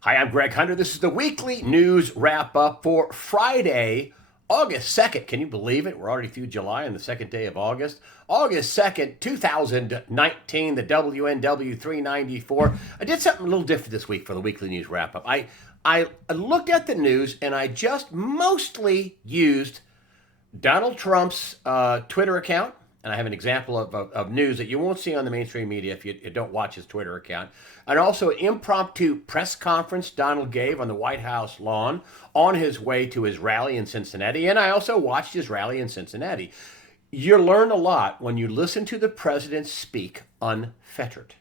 Hi, I'm Greg Hunter. This is the weekly news wrap up for Friday, August 2nd. Can you believe it? We're already through July on the second day of August. August 2nd, 2019, the WNW 394. I did something a little different this week for the weekly news wrap up. I looked at the news and I just mostly used Donald Trump's Twitter account, and I have an example of news that you won't see on the mainstream media if you don't watch his Twitter account, and also an impromptu press conference Donald gave on the White House lawn on his way to his rally in Cincinnati, and I also watched his rally in Cincinnati. You learn a lot when you listen to the president speak unfettered.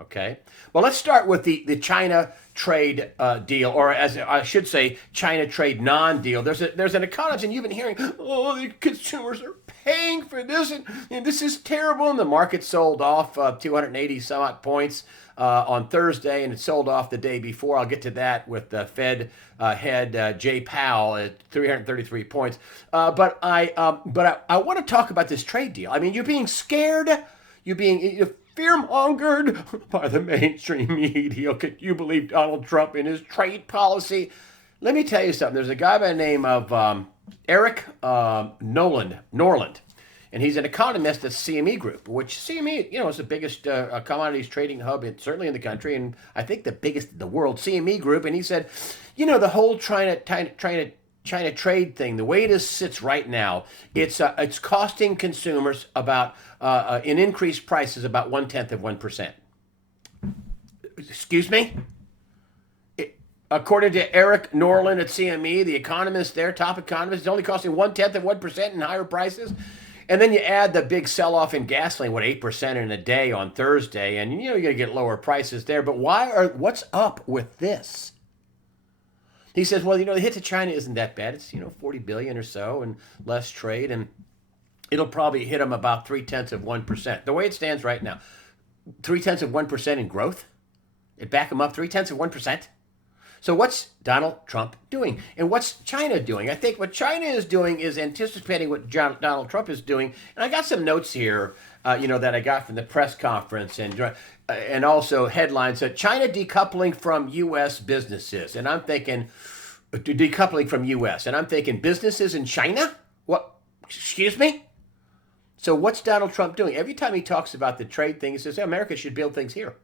Okay. Well, let's start with the China trade deal, or as I should say, China trade non-deal. There's an economist, and you've been hearing, oh, the consumers are paying for this, and this is terrible. And the market sold off 280 some odd points on Thursday, and it sold off the day before. I'll get to that with the Fed head Jay Powell at 333 points. But I want to talk about this trade deal. I mean, you're being scared. You're fear-mongered by the mainstream media. Could you believe Donald Trump in his trade policy? Let me tell you something. There's a guy by the name of Eric Norland, and he's an economist at CME Group, which CME, is the biggest commodities trading hub, certainly in the country, and I think the biggest in the world, CME Group. And he said, the whole China trade thing, the way it sits right now, it's costing consumers about in increased prices about 1/10%. Excuse me. According to Eric Norland at CME, the economist there, top economist, it's only costing 1/10% in higher prices. And then you add the big sell-off in gasoline, 8% in a day on Thursday, and you're going to get lower prices there. But what's up with this? He says, well, the hit to China isn't that bad. It's, 40 billion or so and less trade, and it'll probably hit them about 0.3%. The way it stands right now, 0.3% in growth. It back them up 0.3%. So what's Donald Trump doing? And what's China doing? I think what China is doing is anticipating what Donald Trump is doing. And I got some notes here, that I got from the press conference and also headlines that China decoupling from U.S. businesses. And I'm thinking decoupling from U.S. And I'm thinking businesses in China? What? Excuse me? So what's Donald Trump doing? Every time he talks about the trade thing, he says, hey, America should build things here.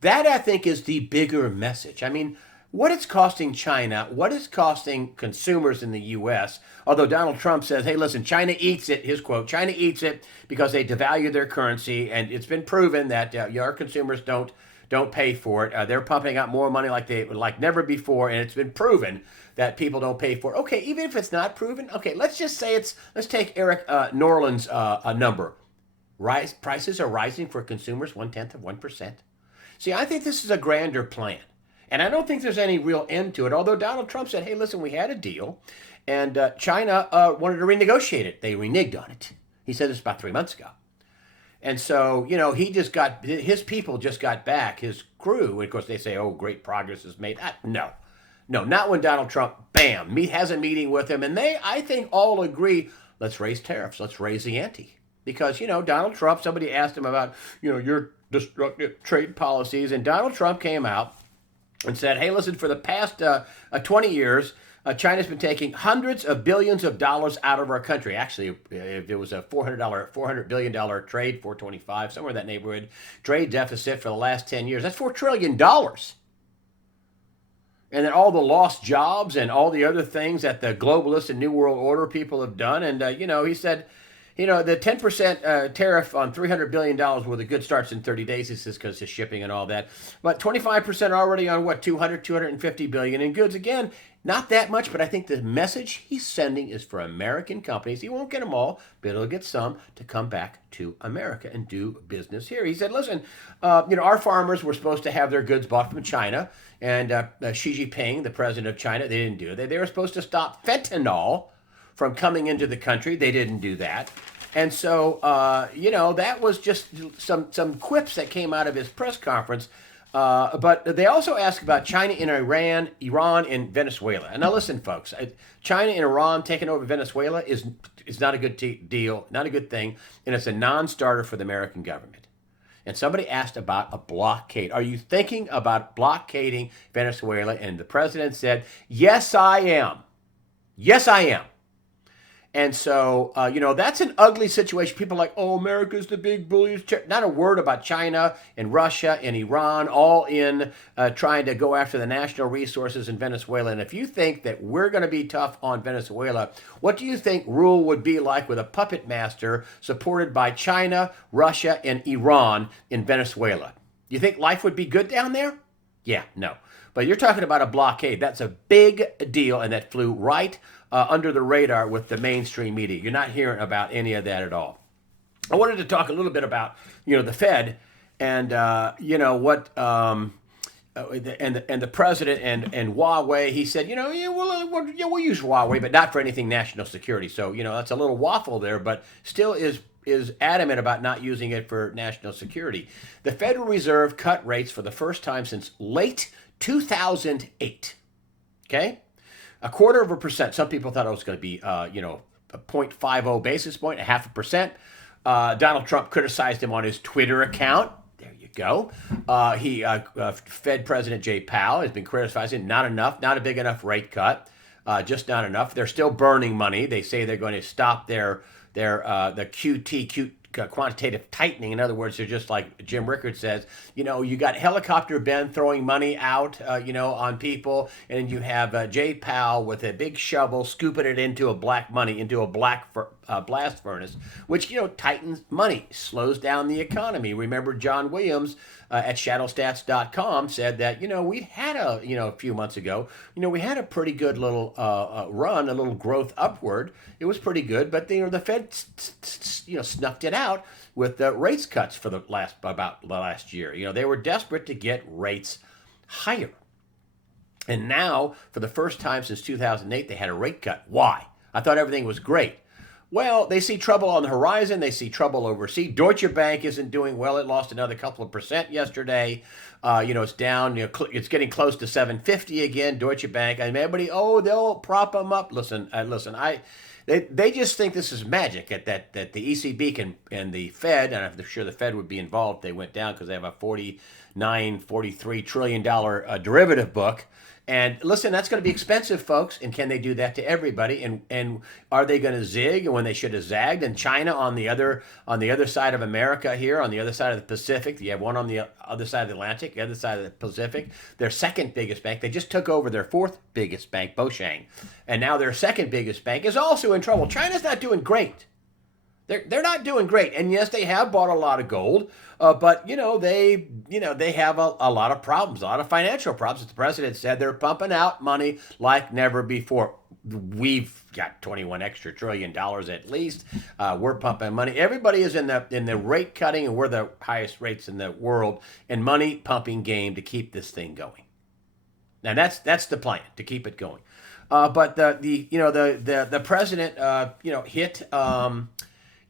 That, I think, is the bigger message. I mean, what it's costing China, what it's costing consumers in the U.S., although Donald Trump says, hey, listen, China eats it, his quote, China eats it because they devalue their currency, and it's been proven that our consumers don't pay for it. They're pumping out more money like never before, and it's been proven that people don't pay for it. Okay, even if it's not proven, okay, let's just say let's take Eric Norland's number. Prices are rising for consumers 1/10%. See, I think this is a grander plan. And I don't think there's any real end to it. Although Donald Trump said, hey, listen, we had a deal, and China wanted to renegotiate it. They reneged on it. He said this about 3 months ago. And so, his people just got back, his crew. And of course, they say, oh, great progress is made. No, not when Donald Trump, bam, has a meeting with him. And they, I think, all agree, let's raise tariffs. Let's raise the ante. Because, Donald Trump, somebody asked him about, your destructive trade policies. And Donald Trump came out and said, hey, listen, for the past 20 years, China's been taking hundreds of billions of dollars out of our country. Actually, if it was a $400 billion trade, 425, somewhere in that neighborhood, trade deficit for the last 10 years, that's $4 trillion. And then all the lost jobs and all the other things that the globalists and New World Order people have done. And, he said, the 10% tariff on $300 billion were the good starts in 30 days. This is because of shipping and all that. But 25% already on 250 billion in goods. Again, not that much, but I think the message he's sending is for American companies. He won't get them all, but he'll get some to come back to America and do business here. He said, listen, our farmers were supposed to have their goods bought from China. And Xi Jinping, the president of China, they didn't do it. They were supposed to stop fentanyl from coming into the country. They didn't do that. And so, that was just some quips that came out of his press conference. But they also asked about China and Iran and Venezuela. And now listen, folks, China and Iran taking over Venezuela is not a good deal, not a good thing, and it's a non-starter for the American government. And somebody asked about a blockade. Are you thinking about blockading Venezuela? And the president said, yes, I am. Yes, I am. And so, that's an ugly situation. People are like, oh, America's the big bully. Not a word about China and Russia and Iran all in trying to go after the national resources in Venezuela. And if you think that we're going to be tough on Venezuela, what do you think rule would be like with a puppet master supported by China, Russia, and Iran in Venezuela? You think life would be good down there? Yeah, no. But you're talking about a blockade. That's a big deal, and that flew right under the radar with the mainstream media. You're not hearing about any of that at all. I wanted to talk a little bit about, the Fed and, what and the president and Huawei. He said, yeah, we'll use Huawei, but not for anything national security. So, that's a little waffle there, but still is adamant about not using it for national security. The Federal Reserve cut rates for the first time since late 2008. Okay? 0.25%. Some people thought it was going to be, a 0.50 basis point, 0.5%. Donald Trump criticized him on his Twitter account. There you go. Fed President Jay Powell has been criticizing not enough, not a big enough rate cut, just not enough. They're still burning money. They say they're going to stop the quantitative tightening. In other words, they're just like Jim Rickard says, you got Helicopter Ben throwing money out, on people, and you have Jay Powell with a big shovel scooping it into a black blast furnace, which, tightens money, slows down the economy. Remember John Williams at shadowstats.com said that, we had a few months ago, we had a pretty good little run, a little growth upward. It was pretty good, but the Fed, snuffed it out with the rates cuts for the last year. They were desperate to get rates higher. And now, for the first time since 2008, they had a rate cut. Why? I thought everything was great. Well, they see trouble on the horizon. They see trouble overseas. Deutsche Bank isn't doing well. It lost another couple of percent yesterday. It's down. It's getting close to 750 again. Deutsche Bank. And everybody, they'll prop them up. Listen. They just think this is magic. That the ECB and the Fed, and I'm sure the Fed would be involved if they went down because they have a $43 trillion derivative book. And listen, that's going to be expensive, folks. And can they do that to everybody? And are they going to zig when they should have zagged? And China on the other side of America here, on the other side of the Pacific, you have one on the other side of the Atlantic, the other side of the Pacific. Their second biggest bank, they just took over their fourth biggest bank, Boshang, and now their second biggest bank is also in trouble. China's not doing great. They're not doing great, and yes, they have bought a lot of gold, but they have a lot of problems, a lot of financial problems. As the president said, they're pumping out money like never before. We've got 21 extra trillion dollars at least. We're pumping money. Everybody is in the rate cutting, and we're the highest rates in the world in money pumping game to keep this thing going. Now that's the plan, to keep it going. But the president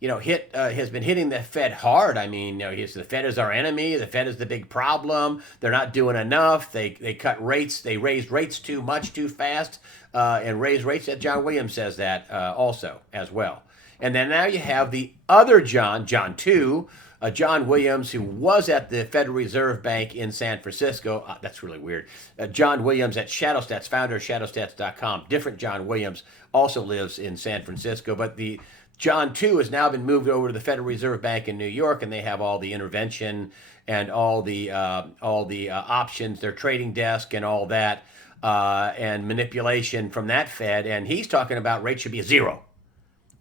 has been hitting the Fed hard. I mean, the Fed is our enemy. The Fed is the big problem. They're not doing enough. They cut rates. They raised rates too much, too fast, and raised rates. John Williams says that also as well. And then now you have the other John 2, John Williams, who was at the Federal Reserve Bank in San Francisco. That's really weird. John Williams at ShadowStats, founder of shadowstats.com. Different John Williams also lives in San Francisco, but the John 2 has now been moved over to the Federal Reserve Bank in New York, and they have all the intervention and all the options, their trading desk and all that, and manipulation from that Fed. And he's talking about rates should be 0.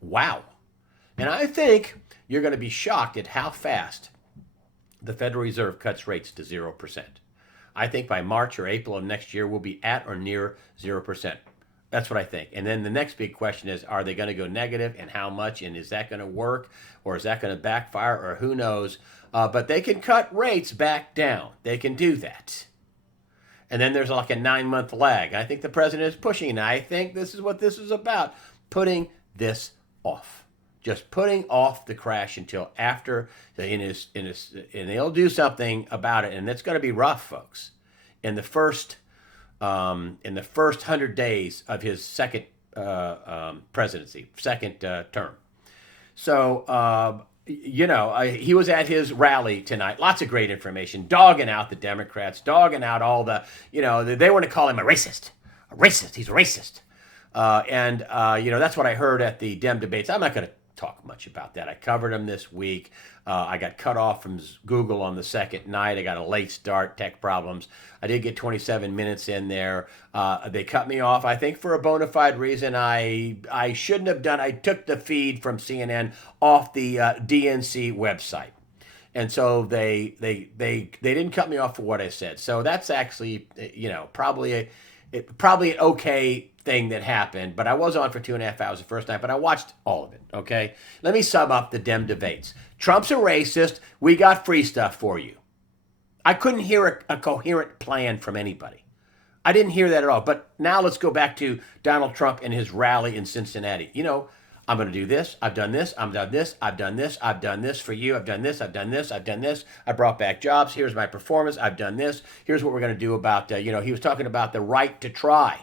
Wow. And I think you're going to be shocked at how fast the Federal Reserve cuts rates to 0%. I think by March or April of next year, we'll be at or near 0%. That's what I think. And then the next big question is, are they going to go negative, and how much? And is that going to work, or is that going to backfire, or who knows? But they can cut rates back down. They can do that. And then there's like a 9-month lag. I think the president is pushing, and I think this is what this is about, putting this off. Just putting off the crash until after, and they'll do something about it. And it's going to be rough, folks. In the first 100 days of his second presidency, second term. So he was at his rally tonight. Lots of great information, dogging out the Democrats, dogging out all the, they want to call him a racist. A racist. He's a racist. That's what I heard at the Dem debates. I'm not going to talk much about that. I covered them this week. I got cut off from Google on the second night. I got a late start, tech problems. I did get 27 minutes in there. They cut me off, I think, for a bona fide reason. I shouldn't have done. I took the feed from CNN off the DNC website. And so they didn't cut me off for what I said. So that's actually, probably an okay thing that happened, but I was on for 2.5 hours the first night, but I watched all of it, okay? Let me sum up the Dem debates. Trump's a racist. We got free stuff for you. I couldn't hear a coherent plan from anybody. I didn't hear that at all. But now let's go back to Donald Trump and his rally in Cincinnati. I'm going to do this. I've done this. I've done this. I've done this. I've done this for you. I've done this. I've done this. I've done this. I brought back jobs. Here's my performance. I've done this. Here's what we're going to do about, he was talking about the right to try.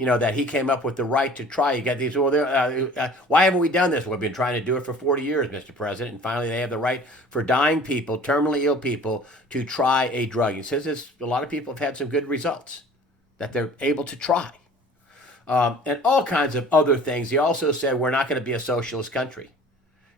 That he came up with the right to try. You got these, why haven't we done this? We've been trying to do it for 40 years, Mr. President, and finally they have the right for dying people, terminally ill people, to try a drug. He says a lot of people have had some good results that they're able to try. And all kinds of other things. He also said we're not going to be a socialist country.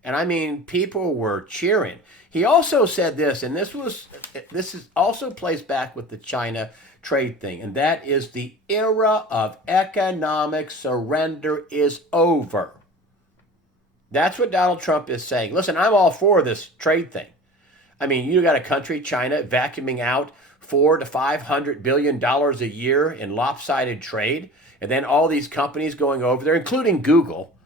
And I mean, people were cheering. He also said this, and this is also plays back with the China trade thing, and that is the era of economic surrender is over. That's what Donald Trump is saying. Listen, I'm all for this trade thing. I mean, you got a country, China, vacuuming out $400 to $500 billion a year in lopsided trade, and then all these companies going over there, including Google.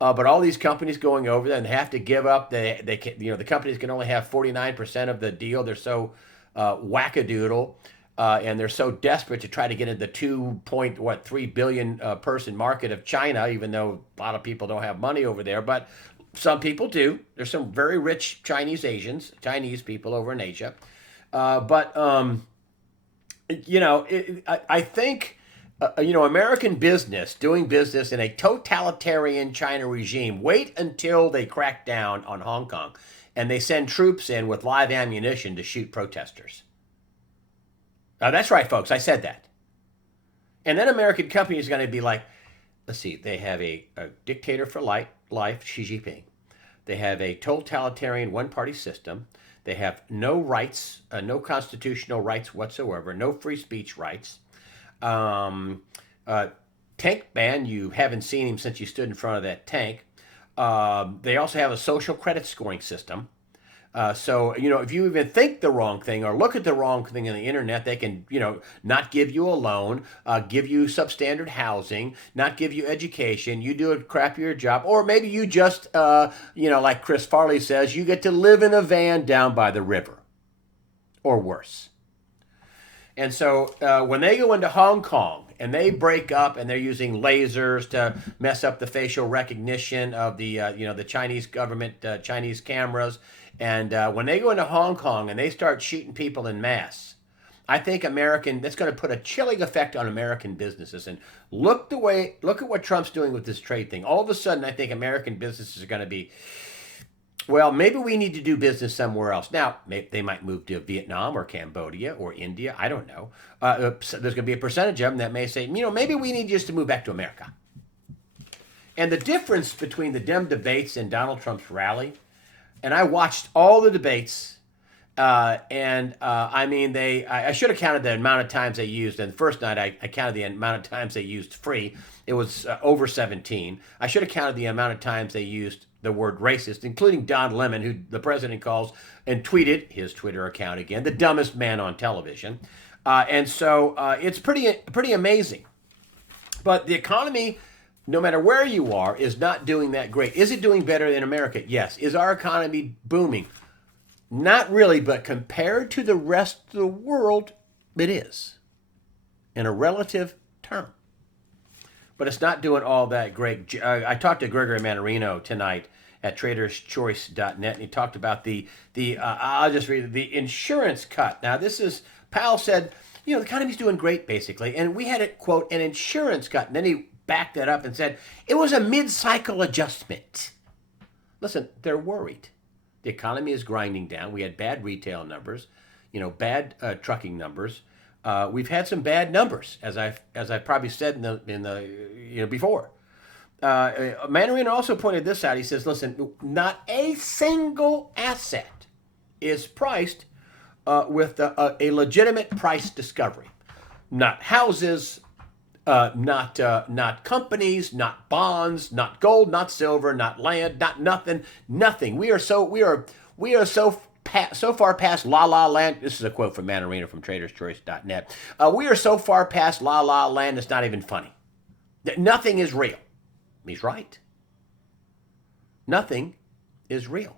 But all these companies going over there and have to give up. The companies can only have 49% of the deal. They're so wackadoodle, and they're so desperate to try to get into the 2.3 billion person market of China, even though a lot of people don't have money over there. But some people do. There's some very rich Chinese people over in Asia. I think. American business doing business in a totalitarian China regime, wait until they crack down on Hong Kong and they send troops in with live ammunition to shoot protesters. That's right, folks. I said that. And then American companies are going to be like, let's see, they have a dictator for life, Xi Jinping. They have a totalitarian one-party system. They have no rights, no constitutional rights whatsoever, no free speech rights. Tank ban, you haven't seen him since you stood in front of that tank. They also have a social credit scoring system. So if you even think the wrong thing or look at the wrong thing on the internet, they can, not give you a loan, give you substandard housing, not give you education. You do a crappier job, or maybe you just, like Chris Farley says, you get to live in a van down by the river, or worse. And so when they go into Hong Kong and they break up and they're using lasers to mess up the facial recognition of the Chinese government, Chinese cameras, and when they go into Hong Kong and they start shooting people in mass, I think that's going to put a chilling effect on American businesses. And look at what Trump's doing with this trade thing. All of a sudden, I think American businesses are going to be, well, maybe we need to do business somewhere else. Now, they might move to Vietnam or Cambodia or India. I don't know. There's going to be a percentage of them that may say, maybe we need just to move back to America. And the difference between the Dem debates and Donald Trump's rally, and I watched all the debates, I should have counted the amount of times they used. And the first night, I counted the amount of times they used free. It was over 17. I should have counted the amount of times they used the word racist, including Don Lemon, who the president calls and tweeted his Twitter account again, the dumbest man on television. So it's pretty amazing. But the economy, no matter where you are, is not doing that great. Is it doing better than America? Yes. Is our economy booming? Not really, but compared to the rest of the world, it is, in a relative term. But it's not doing all that great. I talked to Gregory Mannarino tonight at traderschoice.net, and he talked about I'll just read it, the insurance cut. Now, Powell said, the economy's doing great, basically. And we had it, quote, an insurance cut. And then he backed that up and said, it was a mid-cycle adjustment. Listen, they're worried. The economy is grinding down. We had bad retail numbers, bad trucking numbers. We've had some bad numbers, as I've probably said in the before. Manarino also pointed this out. He says, "Listen, not a single asset is priced with a legitimate price discovery. Not houses, not companies, not bonds, not gold, not silver, not land, not nothing. We are so far past la la land." This is a quote from Manarino from TradersChoice.net. We are so far past la la land, it's not even funny. Nothing is real. He's right. Nothing is real.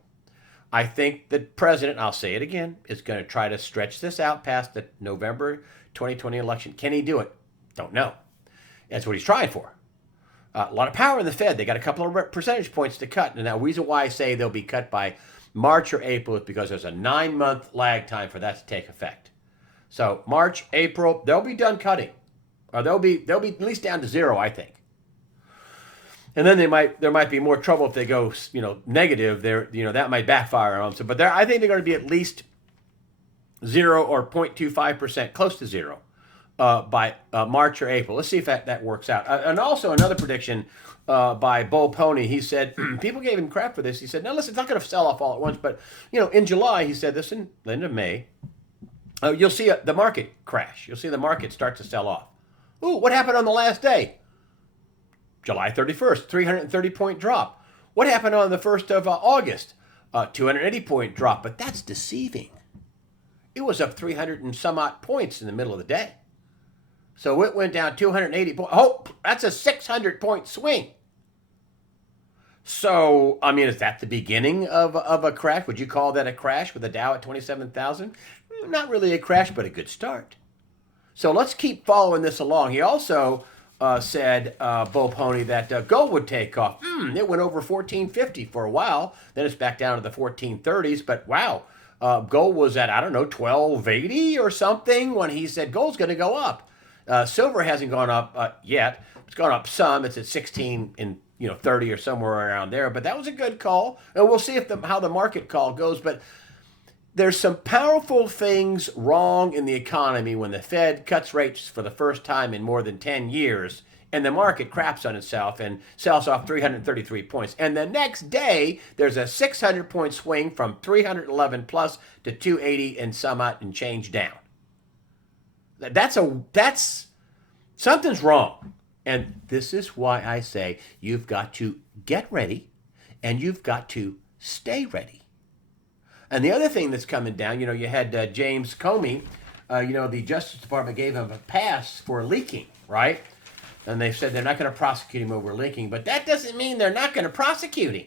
I think the president, I'll say it again, is going to try to stretch this out past the November 2020 election. Can he do it? Don't know. That's what he's trying for. A lot of power in the Fed. They got a couple of percentage points to cut. And now, the reason why I say they'll be cut by March or April is because there's a 9-month lag time for that to take effect. So March, April, they'll be done cutting, or they'll be at least down to zero, I think. And then there might be more trouble if they go, negative. That might backfire on them. But I think they're going to be at least 0 or 0.25%, close to zero, by March or April. Let's see if that works out. And also another prediction by Bull Pony. He said people gave him crap for this. He said, "No, listen, it's not going to sell off all at once, but in July," he said this in the end of May, you'll see the market crash. You'll see the market start to sell off. Ooh, what happened on the last day? July 31st, 330-point drop. What happened on the 1st of August? 280-point drop, but that's deceiving. It was up 300 and some odd points in the middle of the day. So it went down 280 points. Oh, that's a 600-point swing. So, is that the beginning of a crash? Would you call that a crash with the Dow at 27,000? Not really a crash, but a good start. So let's keep following this along. He also said, Bull Pony, that gold would take off. It went over 1450 for a while. Then it's back down to the 1430s. But wow, gold was at, 1280 or something when he said gold's going to go up. Silver hasn't gone up yet. It's gone up some. It's at 16 and 30 or somewhere around there. But that was a good call. And we'll see how the market call goes. But there's some powerful things wrong in the economy when the Fed cuts rates for the first time in more than 10 years, and the market craps on itself and sells off 333 points. And the next day, there's a 600-point swing from 311 plus to 280 and some odd and change down. That's something's wrong. And this is why I say you've got to get ready and you've got to stay ready. And the other thing that's coming down, you had James Comey, the Justice Department gave him a pass for leaking, right? And they said they're not going to prosecute him over leaking, but that doesn't mean they're not going to prosecute him.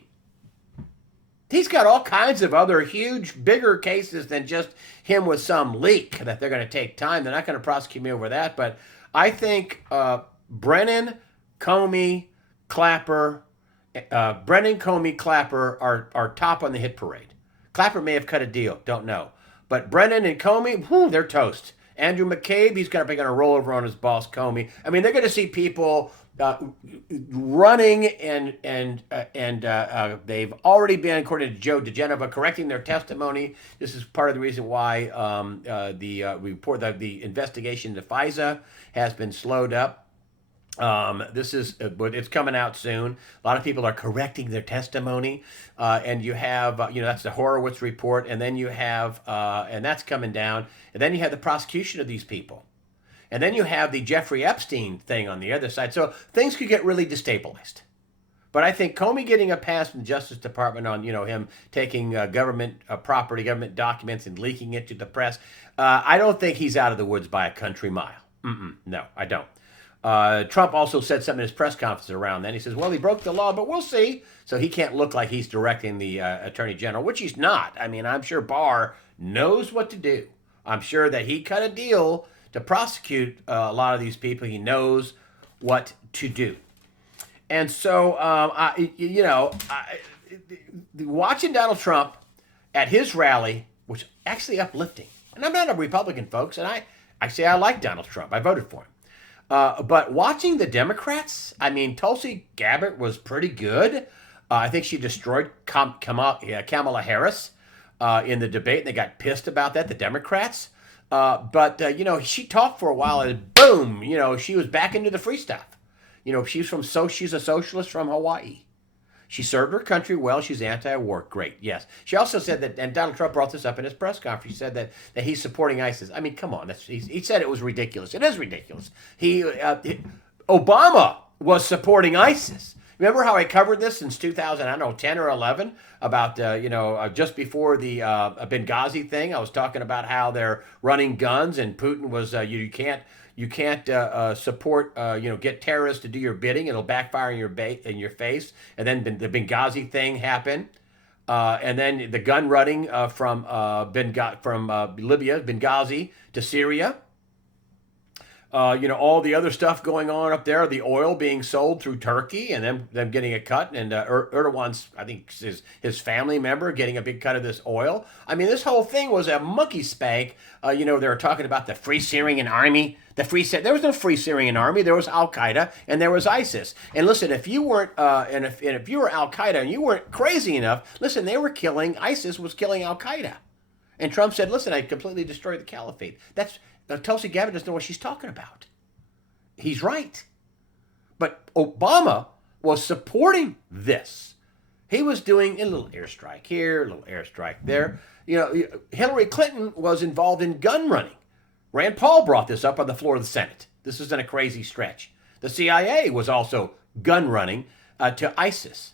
He's got all kinds of other huge, bigger cases than just him with some leak that they're going to take time. They're not going to prosecute me over that, but I think Brennan, Comey, Clapper are top on the hit parade. Clapper may have cut a deal, don't know. But Brennan and Comey, they're toast. Andrew McCabe, he's going to roll over on his boss, Comey. They're going to see people running, and they've already been, according to Joe DeGenova, correcting their testimony. This is part of the reason why the investigation into FISA has been slowed up. It's coming out soon. A lot of people are correcting their testimony, and you have, that's the Horowitz report, and then you have, and that's coming down, and then you have the prosecution of these people, and then you have the Jeffrey Epstein thing on the other side. So things could get really destabilized. But I think Comey getting a pass from the Justice Department on, him taking government property, government documents, and leaking it to the press, I don't think he's out of the woods by a country mile. No, I don't. Trump also said something in his press conference around then. He says, well, he broke the law, but we'll see. So he can't look like he's directing the attorney general, which he's not. I'm sure Barr knows what to do. I'm sure that he cut a deal to prosecute a lot of these people. He knows what to do. And so, watching Donald Trump at his rally was actually uplifting. And I'm not a Republican, folks, and I say I like Donald Trump. I voted for him. But watching the Democrats, Tulsi Gabbard was pretty good. I think she destroyed Kamala Harris in the debate. And they got pissed about that, the Democrats. But she talked for a while, and boom, she was back into the free stuff. She's a socialist from Hawaii. She served her country well. She's anti-war. Great. Yes. She also said that, and Donald Trump brought this up in his press conference. He said that he's supporting ISIS. I mean, come on. He said it was ridiculous. It is ridiculous. Obama was supporting ISIS. Remember how I covered this since 2010 or 11 about, just before the Benghazi thing? I was talking about how they're running guns, and Putin was, you can't support, get terrorists to do your bidding. It'll backfire in your face. And then the Benghazi thing happened. And then the gun running from Libya, Benghazi, to Syria. All the other stuff going on up there, the oil being sold through Turkey and them getting a cut, and Erdogan's, I think, his family member getting a big cut of this oil. I mean, this whole thing was a monkey spank. They were talking about the Free Syrian Army. There was no Free Syrian Army. There was Al Qaeda and there was ISIS. And listen, if you weren't, if you were Al Qaeda and you weren't crazy enough, listen, ISIS was killing Al Qaeda. And Trump said, listen, I completely destroyed the caliphate. Tulsi Gabbard doesn't know what she's talking about. He's right. But Obama was supporting this. He was doing a little airstrike here, a little airstrike there. Hillary Clinton was involved in gun running. Rand Paul brought this up on the floor of the Senate. This isn't a crazy stretch. The CIA was also gun running to ISIS.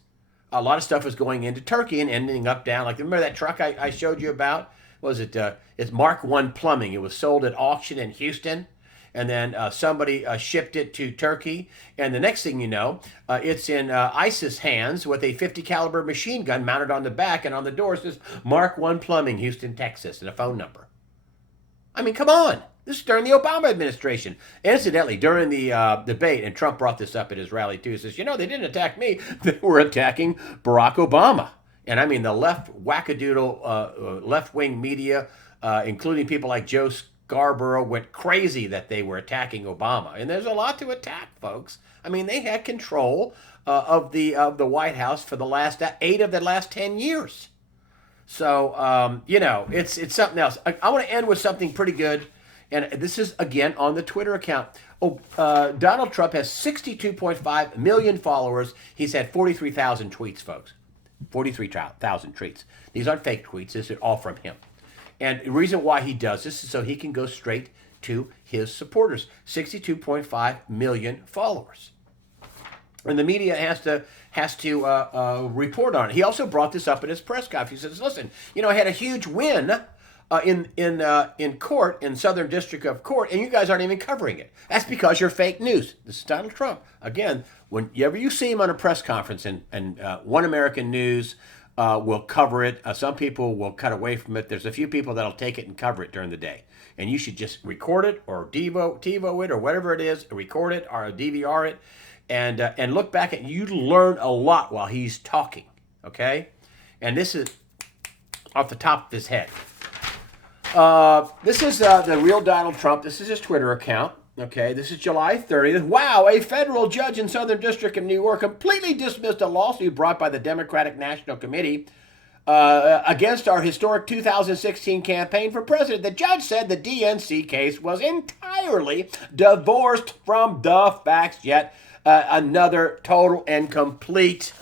A lot of stuff was going into Turkey and ending up down. Like, remember that truck I showed you about? It's Mark I Plumbing. It was sold at auction in Houston, and then somebody shipped it to Turkey. And the next thing you know, it's in ISIS hands with a 50 caliber machine gun mounted on the back, and on the door says Mark I Plumbing, Houston, Texas, and a phone number. I mean, come on. This is during the Obama administration. Incidentally, during the debate, and Trump brought this up at his rally too, he says, they didn't attack me. They were attacking Barack Obama. And I mean, the wackadoodle, left-wing media, including people like Joe Scarborough, went crazy that they were attacking Obama. And there's a lot to attack, folks. I mean, they had control of the White House for the last 8 of the last 10 years. So, it's something else. I want to end with something pretty good. And this is, again, on the Twitter account. Donald Trump has 62.5 million followers. He's had 43,000 tweets, folks. 43,000 tweets. These aren't fake tweets. This is all from him. And the reason why he does this is so he can go straight to his supporters. 62.5 million followers. And the media has to report on it. He also brought this up in his press conference. He says, listen, I had a huge win in court, in Southern District of Court, and you guys aren't even covering it. That's because you're fake news. This is Donald Trump. Again, whenever you see him on a press conference and One American News will cover it, some people will cut away from it. There's a few people that'll take it and cover it during the day. And you should just record it or TiVo it or whatever it is, record it or DVR it, and look back at it. You learn a lot while he's talking, okay? And this is off the top of his head. This is the real Donald Trump. This is his Twitter account. Okay, this is July 30th. Wow, a federal judge in Southern District of New York completely dismissed a lawsuit brought by the Democratic National Committee against our historic 2016 campaign for president. The judge said the DNC case was entirely divorced from the facts, yet another total and complete.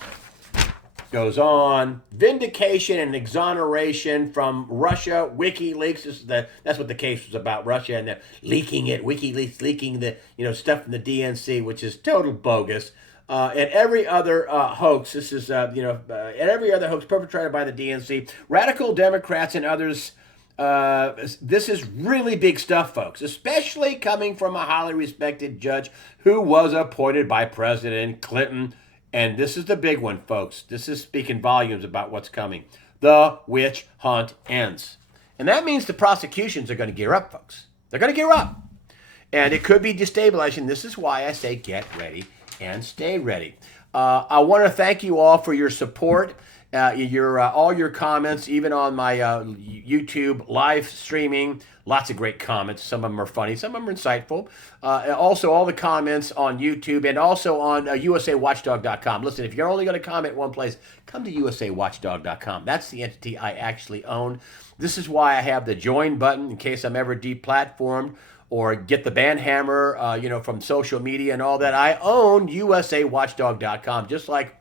Goes on, vindication and exoneration from Russia, WikiLeaks. That's what the case was about, Russia, and leaking it, WikiLeaks leaking the stuff from the DNC, which is total bogus. And every other hoax. This is and every other hoax perpetrated by the DNC, radical Democrats, and others. This is really big stuff, folks, especially coming from a highly respected judge who was appointed by President Clinton. And this is the big one, folks. This is speaking volumes about what's coming. The witch hunt ends. And that means the prosecutions are going to gear up, folks. They're going to gear up. And it could be destabilizing. This is why I say get ready and stay ready. I want to thank you all for your support. Your all your comments, even on my YouTube live streaming. Lots of great comments. Some of them are funny. Some of them are insightful. Also, all the comments on YouTube and also on USAWatchdog.com. Listen, if you're only going to comment one place, come to USAWatchdog.com. That's the entity I actually own. This is why I have the join button in case I'm ever deplatformed or get the ban hammer, from social media and all that. I own USAWatchdog.com, just like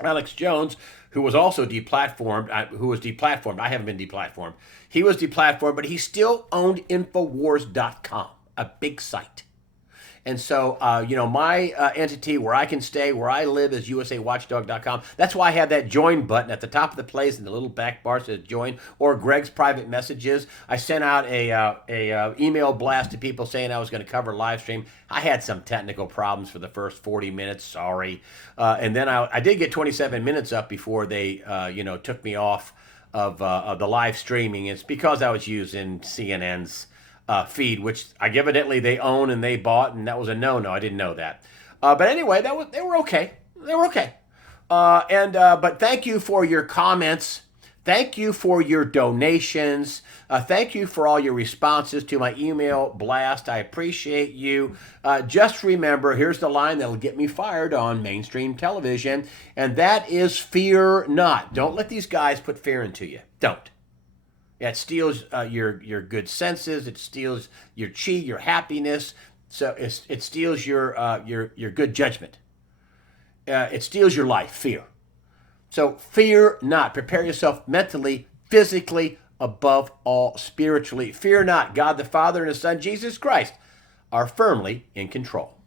Alex Jones, who was also deplatformed, I haven't been deplatformed. He was deplatformed, but he still owned Infowars.com, a big site. And so, my entity where I can stay, where I live, is USAWatchdog.com. That's why I have that join button at the top of the place, and the little back bar says join, or Greg's private messages. I sent out a email blast to people saying I was going to cover live stream. I had some technical problems for the first 40 minutes. Sorry. And then I did get 27 minutes up before they, took me off of the live streaming. It's because I was using CNN's feed, which evidently they own and they bought, and that was a no-no. I didn't know that. But anyway, they were okay. They were okay. But thank you for your comments. Thank you for your donations. Thank you for all your responses to my email blast. I appreciate you. Just remember, here's the line that'll get me fired on mainstream television, and that is fear not. Don't let these guys put fear into you. Don't. Yeah, it steals your good senses. It steals your chi, your happiness. So it steals your good judgment. It steals your life. Fear. So fear not. Prepare yourself mentally, physically, above all, spiritually. Fear not. God the Father and His Son Jesus Christ are firmly in control.